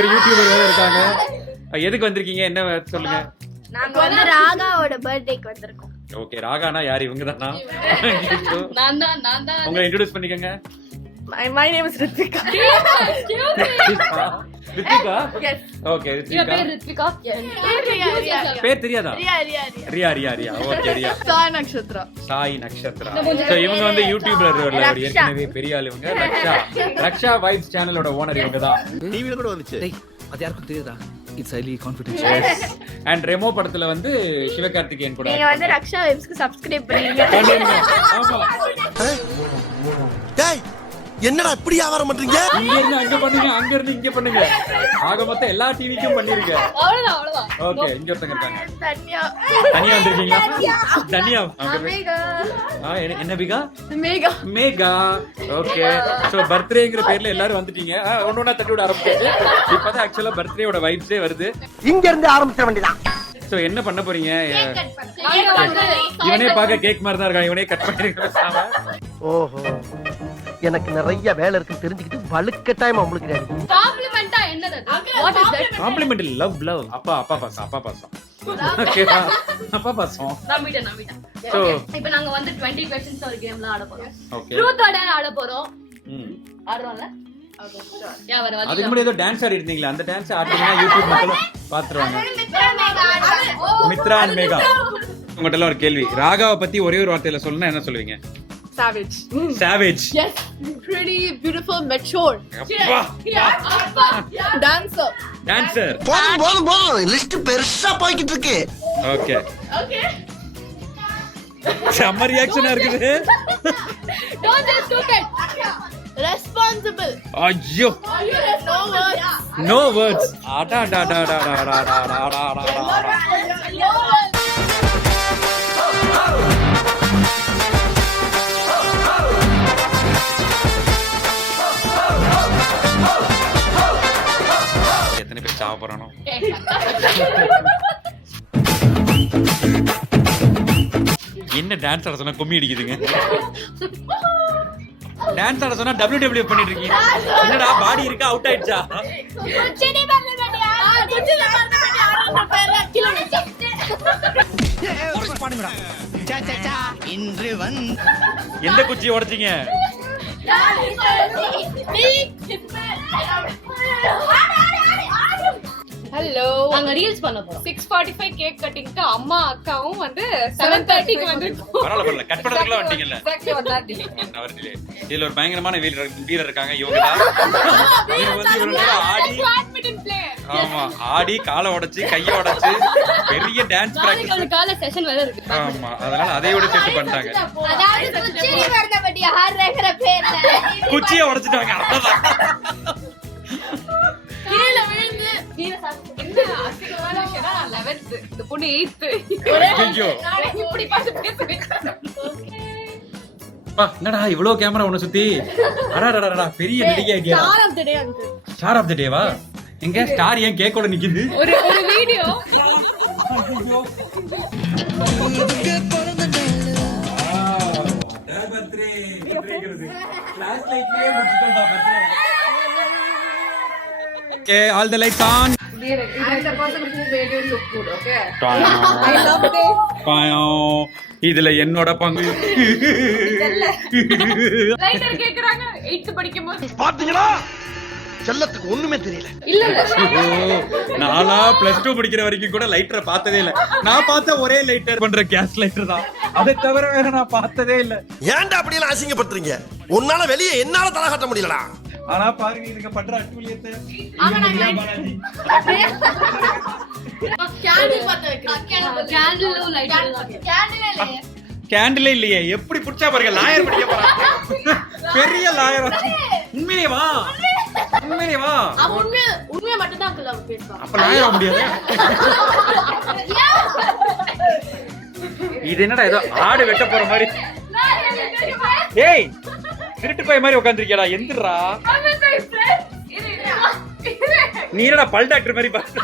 ஒரு யூடியூபர் வேற இருக்காங்க. எதுக்கு வந்திருக்கீங்க, என்ன சொல்லுங்க? நாங்க வந்து ராகாவோட பர்த்டேக்கு வந்திருக்கோம். ஓகே, ராகானா யார்? இவங்க தானா? நான் தான். உங்களை இன்ட்ரோடியூஸ் பண்ணிக்கங்க. My name is Ritvika. Rithvika? Yes. Okay, Rithvika. பேர் ரித்விகா. பேர் தெரியாதா? ரியா. ஓகே, ரியா. சாய் நக்ஷத்ரா. சாய் நக்ஷத்ரா. சோ இவங்க வந்து யூடியூப்ல ஏற்கனவே பெரிய ஆளு இவங்க. ரக்ஷா வைப்ஸ் சேனலோட ஓனர் இவங்க தான். டிவில கூட வந்துச்சு. அது யாருக்கும் தெரியுதா? It's highly confidential. And Remo படத்துல வந்து சிவகார்த்திகேயன் கூட. நீங்க வந்து ரக்ஷா வைப்ஸ்க்கு சப்ஸ்கிரைப் பண்ணுங்க. ஆமா. டேய் என்னடா இப்படி வியாபாரம் பண்றீங்க? இங்க இருந்து அங்க பண்ணுங்க, அங்க இருந்து இங்க பண்ணுங்க. ஆக மொத்தம் எல்லா டிவிக்கும் பண்ணிருங்க. அவ்வளவுதான். ஓகே, இங்க ஒருத்தங்க இருக்காங்க. தன்யா. தனியா வந்திருக்கீங்களா? தனியா. மேகா. என்ன பிகா? மேகா. மேகா. ஓகே. சோ பர்த்டேங்கிற பேர்ல எல்லாரும் வந்துட்டீங்க. ஒண்ணொண்ணா தட்டி விட ஆரம்பிச்சாச்சு. இப்பதான் ஆக்சுவலா பர்த்டேயோட வைப்ஸே வருது. இங்க இருந்து ஆரம்பிச்ச வேண்டியதான். சோ என்ன பண்ண போறீங்க? நாங்க வந்து இவனே பாக்க கேக் மாதிரி தான் இருக்கான். இவனே கட் பண்ணிருக்காங்க. ஓஹோ, எனக்கு நிறைய வேலை இருக்குன்னு தெரிஞ்சுக்கிட்டு வலுக்கட்டாயமா முழுக்கிறாரு. காம்ப்ளிமெண்டா என்னது? What is that? Compliment love. அப்பா பாசம். ஓகேவா? அப்பா பாசம். நம்பிட்டேன். So, இப்போ நாங்க வந்து 20 क्वेश्चंस ஒரு கேம்ல ஆட போறோம். ஓகே. ட்ரூத் ஆர் டேர் ஆட போறோம். ஆடுறோம்ல? ஓகே. யா வர வலி. அதுக்கு முன்னாடி ஏதோ டான்ஸ் ஆடி இருந்தீங்களா? அந்த டான்ஸ் ஆடினா யூடியூப் மக்களும் பாத்துருவாங்க. மித்ரா அண்ட் மேகா. உங்கள்ட்ட ஒரு கேள்வி. ராகாவை பத்தி ஒரே ஒரு வார்த்தையில சொல்லணும்னா என்ன சொல்லுவீங்க? Savage. Yes. Pretty beautiful, mature. அப்பா. Dancer. போதும் லிஸ்ட் பெருசா போய்கிட்டு இருக்கு. ஓகே. செம்ம ரியாக்ஷனா இருக்குது. Don't just look at. Responsible. ஐயோ. No words. அடா. எத்தனை பேர் சாவ போறானோ? என்ன டான்ஸ் ஆட சொன்னா கும்மி அடிக்குதுங்க. டான்ஸ் ஆட சொன்னா WW பண்ணிட்டு இருக்கீங்க. என்னடா பாடி இருக்கா, அவுட் ஆயிடுச்சா? எந்த குச்சி உடைச்சீங்க? ஹலோ, நாங்க ரீல்ஸ் பண்ண போறோம். 6:45 கேக் கட்டிங்க்கு அம்மா அக்காவும் வந்து 7:30க்கு வந்திருக்கோம். பரவாயில்ல, கட் பண்றதுக்குலாம் வந்துட்டீங்கல்ல. எக்ஸாக்ட்லி வந்தாடி. இதுல ஒரு பயங்கரமான வீரர் இருக்காங்க. இவங்க தான் வந்து இவங்க ஆடி பேட்மிண்டன் பிளேயர். ஆமா, ஆடி காலை உடைச்சு கையை உடைச்சு பெரிய டான்ஸ் நாளைக்கு ஒரு பிராக்டிஸ். கால செஷன் வேற இருக்கு. ஆமா, அதனால அதையோட சேர்த்து பண்ணிட்டாங்க. அதாவது குச்சி வரதபடி ஆடுறங்கற பேர்ல குச்சியை உடைச்சிட்டாங்க. அவ்வளவுதான். கீழ விழுந்து கீழ சாப்பிட்டு என்ன அசிங்கமான விஷயம்னா நான் 11th, இந்த பொண்ணு 8th. ஐயோ. நாளைக்கு இப்படி பார்த்து பேசுறேன். பா, என்னடா இவ்ளோ கேமரா உன்னை சுத்தி? அடடடடா, பெரிய நடிகை idea. Star of the day அங்க. ஸ்டார் ஆஃப் தி டேவா? எங்க ஸ்டார் ஏன் கேக்கோட நிக்குது? ஒரு video Okay, all the lights on. and the person who made you look good, okay? I love this. இதுல என்னோட பங்கு. லைட்டர் கேக்குறாங்க 8th படிக்கும்போது. பாத்தீங்களா, செல்லத்துக்கு ஒண்ணுமே தெரியல. இல்ல நானா +2 படிக்கிற வரைக்கும் கூட லைட்டரை பார்த்ததே இல்ல. நான் பார்த்த ஒரே லைட்டர் பண்ற கேஸ் லைட்டர் தான். அதை தவிர வேற நான் பார்த்ததே இல்ல. ஏன்டா அப்படி எல்லாம் அசிங்கப்படுத்துறீங்க? உன்னால வெளியே என்னால தலை காட்ட முடியலடா. ஆனா பாருங்க, இதுக்கு பண்ற அட்டூழியத்தை. கேண்டில் பத்த வைக்கிறோம். கேண்டிலும் லைட் கேண்டிலே இல்லையே. எப்படி புடிச்சா பாருங்க, லாயர் படிக்க போறாங்க. பெரிய லாயர். உண்மையிலேவா? உண்மையா மட்டும் தான் அக்கல பேசுவாங்க. அப்ப லாயர் ஆக முடியாது. இது என்னடா ஏதோ ஆடு வெட்ட போற மாதிரி. ஏய், திருட்டு போய் மாதிரி உட்காந்துருக்கியாடா? எந்திரா. நீ என்னடா பல் டாக்டர் மாதிரி பாத்து?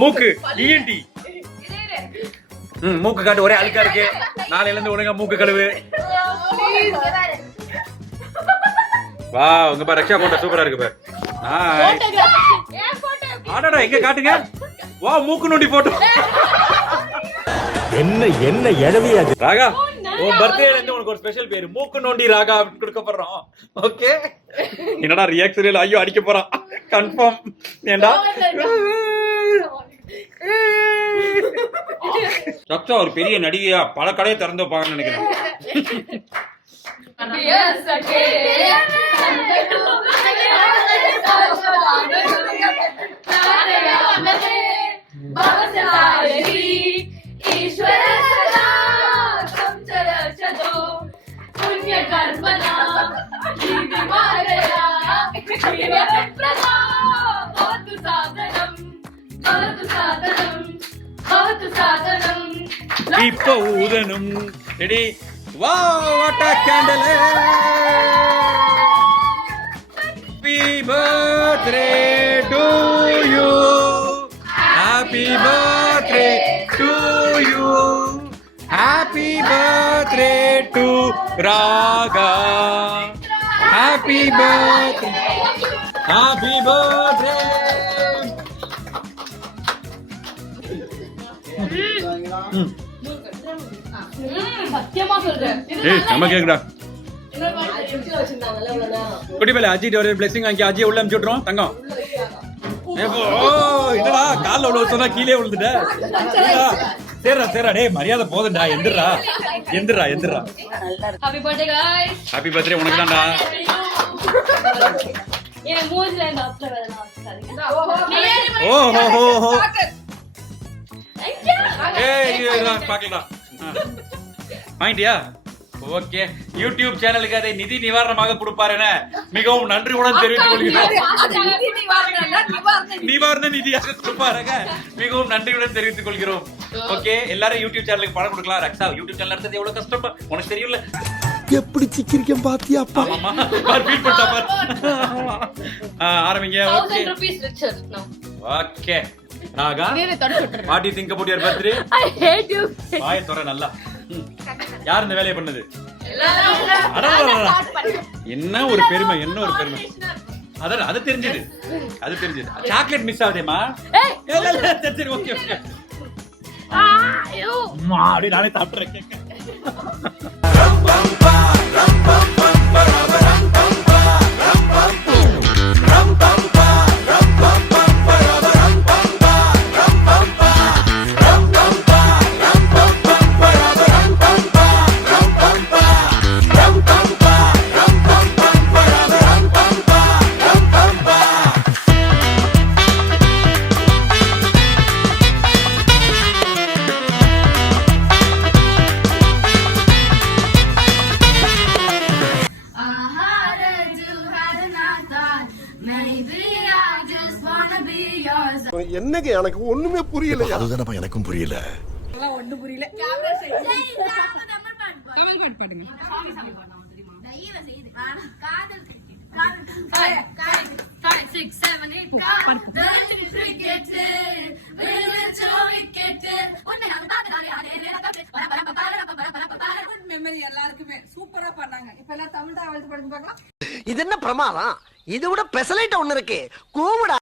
மூக்கு ENT. மூக்கு காட்டு ஒரே அழுக்கா இருக்கு. நாளையில இருந்து ஒழுங்கா மூக்கு கழுவு. வா, உங்க பா ரக்ஷா போட்டா சூப்பரா இருக்கு பாரு. ஆடாடா எங்க காட்டுங்க. வா மூக்கு நோண்டி போட்டோ. என்ன எழவியா ராகா உன் பர்த்டேல இருந்து உனக்கு ஒரு ஸ்பெஷல் பேரு மூக்கு நோண்டி ராகா கொடுக்க போறோம். ஓகே என்னடா ரியாக்ஷன் ஐயோ அடிக்க போறான் கன்ஃபார்ம். ஏண்டா சச்சா ஒரு பெரிய நடிகையா பல கடையை திறந்து வைப்பாங்கன்னு நினைக்கிறேன். இப்ப ஊதனும் ரெடி. வா what a candle. Happy birthday to you. Happy birthday to you. Happy birthday to Raga. Happy birthday. Happy birthday. சத்தியமா சொல்றேன். ஏய் நம்ம கேக்குடா. குட்டி பையல அஜி ஒரு blessing வாங்கி அஜி உள்ள அனுப்பிச்சு விட்டுறோம் தங்கம். ஓ என்னடா கால்ல உள்ள சொன்னா கீழே விழுந்துட்ட. சேரா டேய் மரியாதை போதும்டா. எந்திரா. Happy birthday guys. Happy birthday உனக்கு தான்டா. ஏ மூஞ்சில இந்த அப்ல வேணா வச்சாதீங்க. ஓஹோ ஏய் பாக்கலடா. பாயிண்டியா? ஓகே யூடியூப் சேனலுக்கு அதை நிதி நிவாரணமாக கொடுப்பாருன மிகவும் நன்றியுடன் தெரிவித்துக் கொள்கிறோம். நிவாரண நிதியாக கொடுப்பாருங்க மிகவும் நன்றியுடன் தெரிவித்துக் கொள்கிறோம். ஓகே எல்லாரும் யூடியூப் சேனலுக்கு பணம் கொடுக்கலாம். ரக்ஷா யூடியூப் சேனல் நடத்துறது எவ்வளவு கஷ்டம் உனக்கு தெரியும்ல. எப்படி சிக்கிரிக்கம் பாத்தியாப்பா. ஆமா பார் ஃபீல் பண்ணா பார். ஆரம்பிங்க. Okay 1000 rupees richer now. Okay Raga what do you think about your birthday? I hate you. வாயை தர நல்லா. யார் இந்த வேலையை பண்ணது? என்ன ஒரு பெருமை. அதான் அது தெரிஞ்சது. சாக்லேட் மிஸ் ஆகுதேமா. சரி ஓகே அப்படி நானே சாப்பிட்றேன். என்னங்க எனக்கு ஒண்ணுமே புரியல. அதுதானப்பா எனக்கும் புரியல. இது என்ன பிரமாதம்? இது விட பெசலைட் ஒண்ணு இருக்கு. கூவுடா.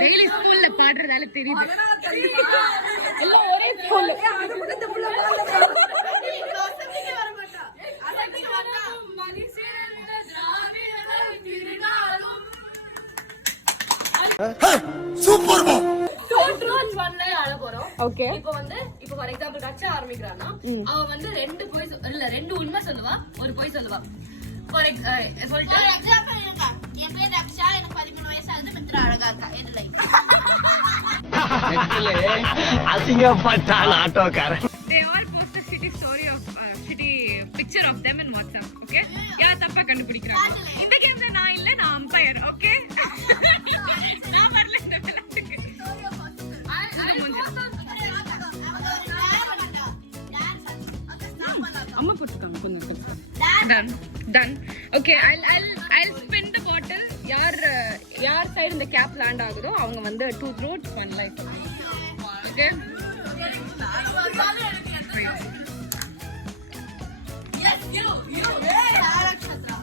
டெய்லி ஸ்கூல்ல பாடுறதால தெரியுது. சூப்பர் பா. ஓகே இப்போ ஃபார் எக்ஸாம்பிள் ரச்சா ஆரம்பிக்கறானா அவ வந்து ரெண்டு உண்மை சொல்லுவா ஒரு பொய் சொல்லுவா. ஃபார் எக்ஸாம்பிள் என் பேர் ரக்ஷா, எனக்கு 13 வயசு ஆகுது, மித்ரா அழகா இருக்கா. என்ன லைக் அசிங்கப்பட்டான் ஆட்டோக்காரன். They all post a shitty story of shitty picture of them in WhatsApp. Okay? யார் தப்பா கண்டுபிடிக்கிறாங்க? இந்த கேம்ல நான் இல்ல, நான் அம்பயர். ஓகே? நான் வரல இந்த விளையாட்டுக்கு. அம்மா போட்டுருக்காங்க கொஞ்சம். Done. Okay, I'll spin the bottle. யார் சைடு இந்த கேப் லேண்ட் ஆகுதோ அவங்க வந்து 2 throats 1 life. Okay? Yes, you. Hey, Naraksatra.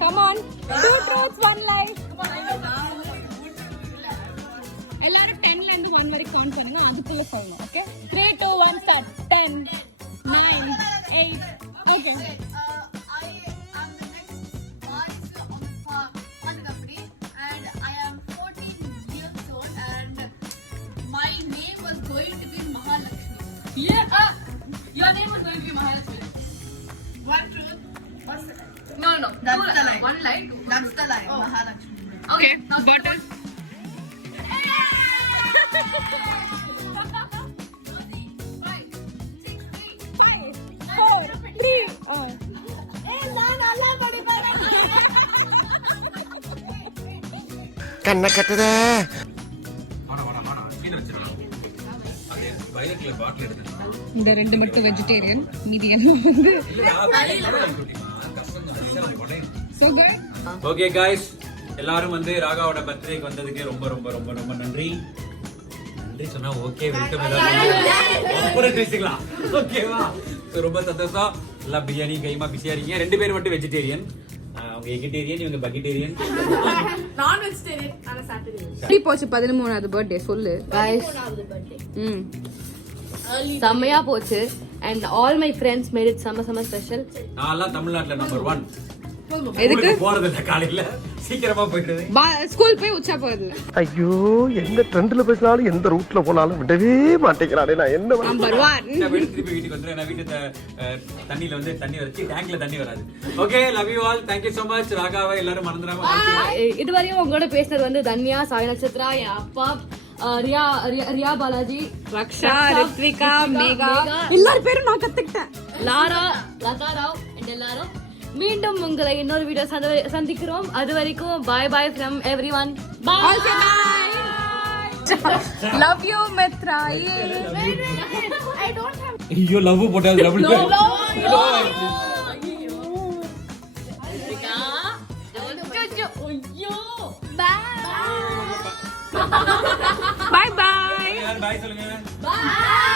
Come on. 2 truths, 1 lie. எல்லாரும் 10ல இருந்து 1 வரைக்கும் கவுண்ட் பண்ணுங்க. அதுக்குள்ள சொல்லணும். Okay? 3 2 1 start. 10 9 8. Okay. I am the next boss of the company and I am 14 years old and my name was going to be Mahalakshmi. Yeah. Your name was going to be Mahalakshmi. One truth, one second. No. That's the lie. 1 lie. That's the lie, Mahalakshmi. Okay. Bottle. 4 3 கண்ண கட்டுதே. இந்த ரெண்டு மட்டும் vegetarian, மீதி எல்லாம் வந்து so good. Okay guys, எல்லாரும் வந்து ராகாவோட பர்த்டேக்கு வந்ததுக்கு ரொம்ப ரொம்ப ரொம்ப ரொம்ப நன்றி. நன்றி சொன்னா ஓகே, வெல்கம் அப்புறம் பேசிக்கலாம். ஓகேவா? ரொம்ப சந்தோஷம். எல்லாம் பிரியாணி கைமா பிஸியா இருக்கீங்க. 2 பேர் மட்டும் வெஜிடேரியன், அவங்க எகிட்டேரியன், இவங்க பகிட்டேரியன். நான் வெஜிடேரியன் ஆனா சாட்டர்டே. எப்படி போச்சு 13வது பர்த்டே சொல்லு. Guys, செம்மையா போச்சு and all my friends made it செம்ம ஸ்பெஷல். நான்லாம் தமிழ்நாட்டுல நம்பர் 1. எதுக்கு போறது இல்ல, காலையில சீக்கிரமா போயிடுது. ஸ்கூல் போய் உச்சா போகுது. ஐயோ, எந்த ட்ரெண்ட்ல பேசினாலும் எந்த ரூட்ல போனாலும் விடவே மாட்டேங்கிறானே. நான் என்ன நம்பர் 1. நான் திருப்பி வீட்டுக்கு வந்துறேன். நான் வீட்டு தண்ணியில வந்து தண்ணி வச்சு டேங்க்ல தண்ணி வராது. Okay, love you all. Thank you so much. ராகாவை எல்லாரும் மறந்துடாம. இதுவரையும் உங்களோட பேசுனது வந்து தன்யா, சாய் நட்சத்ரா, என் அப்பா, ரியா பாலாஜி, ரக்ஷா, ரித்விகா, மேகா, எல்லாரும் பேரும் நான் கத்துக்கிட்டேன். லாரா, லதா ராவ் and எல்லாரும். மீண்டும் உங்களை இன்னொரு வீடியோ சந்திக்கிறோம். அது வரைக்கும் bye bye from everyone. Bye. Okay, bye. Love you, Mitra. I don't have ஐயோ, லவ் போட்டா டபுள் Bye bye. பாய் சொல்லுங்க. Bye.